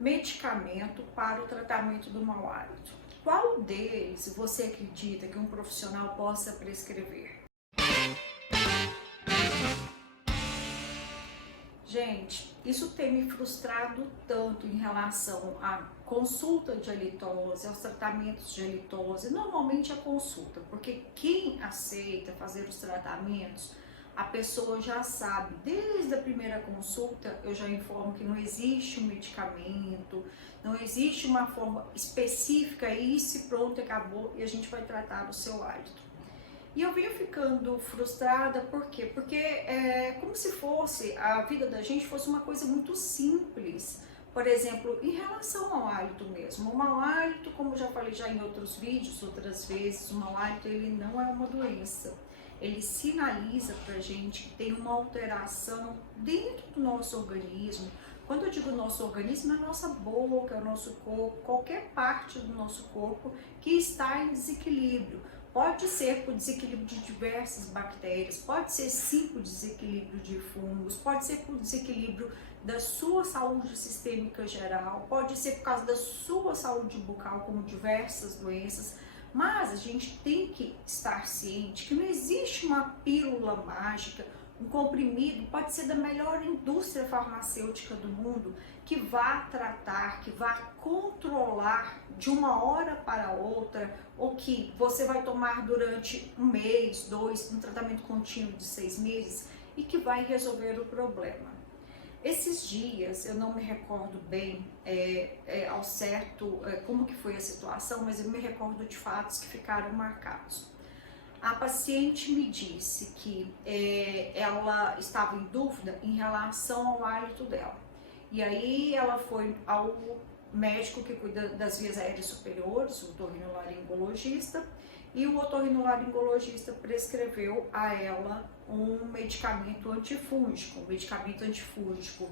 Medicamento para o tratamento do mau hálito. Qual deles você acredita que um profissional possa prescrever? Gente, isso tem me frustrado tanto em relação à consulta de halitose, aos tratamentos de halitose, normalmente a consulta, porque quem aceita fazer os tratamentos, a pessoa já sabe, desde a primeira consulta eu já informo que não existe um medicamento, não existe uma forma específica, isso e pronto, acabou, e a gente vai tratar do seu hálito. E eu venho ficando frustrada, por quê? Porque é como se fosse, a vida da gente fosse uma coisa muito simples. Por exemplo, em relação ao hálito mesmo. O mau hálito, como já falei já em outros vídeos, outras vezes, o mau hálito ele não é uma doença. Ele sinaliza pra gente que tem uma alteração dentro do nosso organismo. Quando eu digo nosso organismo, é a nossa boca, é o nosso corpo, qualquer parte do nosso corpo que está em desequilíbrio. Pode ser por desequilíbrio de diversas bactérias, pode ser sim por desequilíbrio de fungos, pode ser por desequilíbrio da sua saúde sistêmica geral, pode ser por causa da sua saúde bucal, como diversas doenças, mas a gente tem que estar ciente que não existe uma pílula mágica, um comprimido, pode ser da melhor indústria farmacêutica do mundo, que vá tratar, que vá controlar de uma hora para outra, ou que você vai tomar durante um mês, dois, um tratamento contínuo de 6 meses, e que vai resolver o problema. Esses dias, eu não me recordo bem ao certo como que foi a situação, mas eu me recordo de fatos que ficaram marcados. A paciente me disse que ela estava em dúvida em relação ao hálito dela. E aí ela foi ao médico que cuida das vias aéreas superiores, o otorrinolaringologista, e o otorrinolaringologista prescreveu a ela um medicamento antifúngico,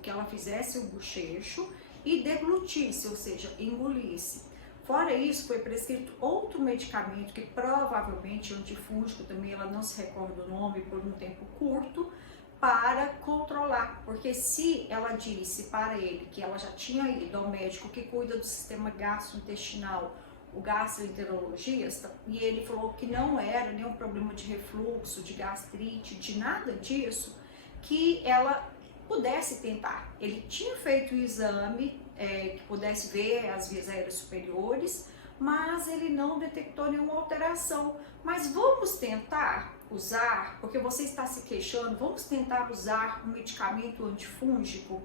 que ela fizesse o bochecho e deglutisse, ou seja, engolisse. Fora isso, foi prescrito outro medicamento que provavelmente é antifúngico, também ela não se recorda o nome, por um tempo curto, para controlar, porque se ela disse para ele que ela já tinha ido ao médico que cuida do sistema gastrointestinal, o gastroenterologista, e ele falou que não era nenhum problema de refluxo, de gastrite, de nada disso, que ela pudesse tentar. Ele tinha feito o exame, que pudesse ver as vias aéreas superiores, mas ele não detectou nenhuma alteração. Mas vamos tentar usar, porque você está se queixando, vamos tentar usar um medicamento antifúngico?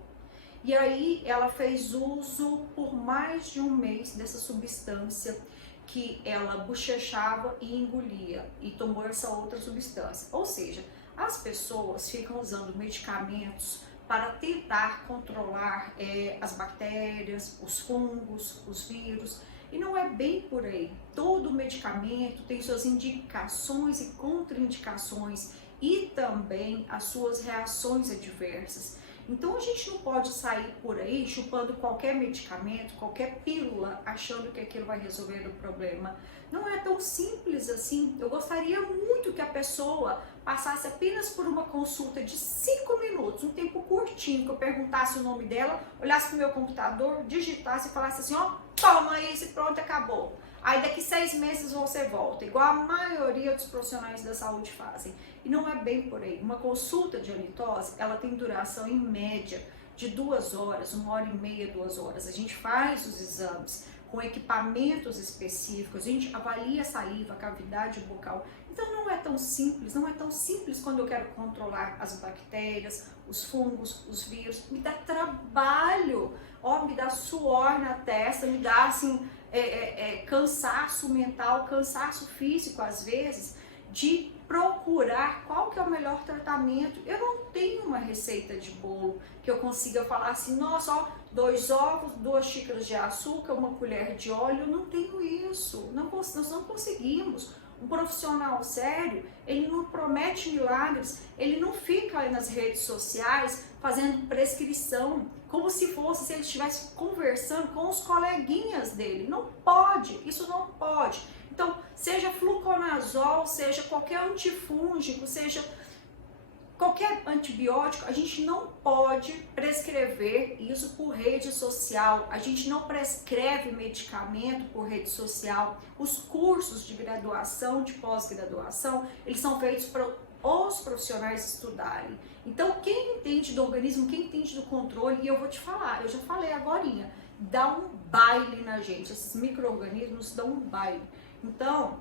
E aí ela fez uso por mais de um mês dessa substância que ela bochechava e engolia, e tomou essa outra substância. Ou seja, as pessoas ficam usando medicamentos para tentar controlar as bactérias, os fungos, os vírus, e não é bem por aí. Todo medicamento tem suas indicações e contraindicações e também as suas reações adversas. Então a gente não pode sair por aí chupando qualquer medicamento, qualquer pílula, achando que aquilo vai resolver o problema. Não é tão simples assim. Eu gostaria muito que a pessoa passasse apenas por uma consulta de 5 minutos, um tempo curtinho, que eu perguntasse o nome dela, olhasse para o meu computador, digitasse e falasse assim, ó, toma isso e pronto, acabou. Aí daqui 6 meses você volta, igual a maioria dos profissionais da saúde fazem. E não é bem por aí. Uma consulta de halitose, ela tem duração em média de 2 horas, 1h30, 2 horas. A gente faz os exames com equipamentos específicos, a gente avalia a saliva, a cavidade bucal. Então não é tão simples, não é tão simples quando eu quero controlar as bactérias, os fungos, os vírus. Me dá trabalho, ó, me dá suor na testa, me dá assim, cansaço mental, cansaço físico às vezes, de procurar qual que é o melhor tratamento. Eu não tenho uma receita de bolo que eu consiga falar assim, nossa, ó, 2 ovos, 2 xícaras de açúcar, 1 colher de óleo. Eu não tenho isso, nós não conseguimos. Um profissional sério, ele não promete milagres, ele não fica aí nas redes sociais fazendo prescrição, como se fosse, se ele estivesse conversando com os coleguinhas dele. Não pode, isso não pode. Então, seja fluconazol, seja qualquer antifúngico, seja qualquer antibiótico, a gente não pode prescrever isso por rede social, a gente não prescreve medicamento por rede social. Os cursos de graduação, de pós-graduação, eles são feitos para os profissionais estudarem. Então, quem entende do organismo, quem entende do controle, e eu vou te falar, eu já falei agorinha, dá um baile na gente, esses micro-organismos dão um baile. Então,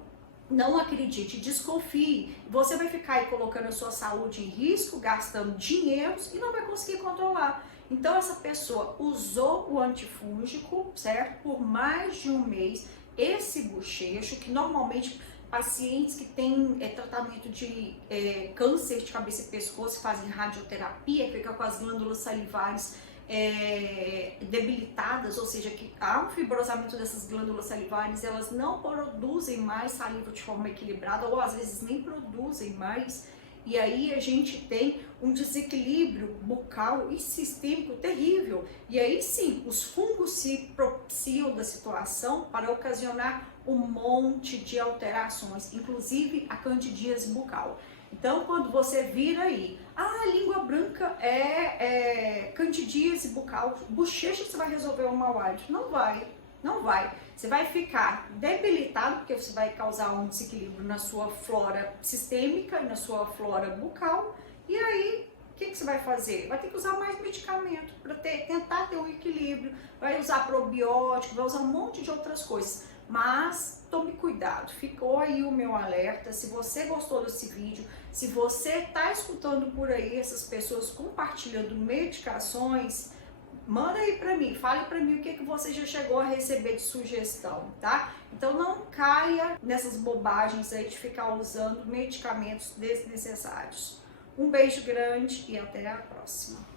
não acredite, desconfie. Você vai ficar aí colocando a sua saúde em risco, gastando dinheiros e não vai conseguir controlar. Então, essa pessoa usou o antifúngico, certo? Por mais de um mês, esse bochecho, que normalmente pacientes que têm tratamento de câncer de cabeça e pescoço, fazem radioterapia, fica com as glândulas salivares debilitadas, ou seja, que há um fibrosamento dessas glândulas salivares, elas não produzem mais saliva de forma equilibrada, ou às vezes nem produzem mais, e aí a gente tem um desequilíbrio bucal e sistêmico terrível, e aí sim, os fungos se propiciam da situação para ocasionar um monte de alterações, inclusive a candidíase bucal. Então, quando você vira aí, a língua branca é candidíase bucal, bochecha, você vai resolver o mau hálito? Não vai, não vai. Você vai ficar debilitado, porque você vai causar um desequilíbrio na sua flora sistêmica, na sua flora bucal, e aí, o que você vai fazer? Vai ter que usar mais medicamento para tentar ter um equilíbrio, vai usar probiótico, vai usar um monte de outras coisas. Mas tome cuidado, ficou aí o meu alerta. Se você gostou desse vídeo, se você está escutando por aí essas pessoas compartilhando medicações, manda aí para mim, fale para mim o que você já chegou a receber de sugestão, tá? Então não caia nessas bobagens aí de ficar usando medicamentos desnecessários. Um beijo grande e até a próxima.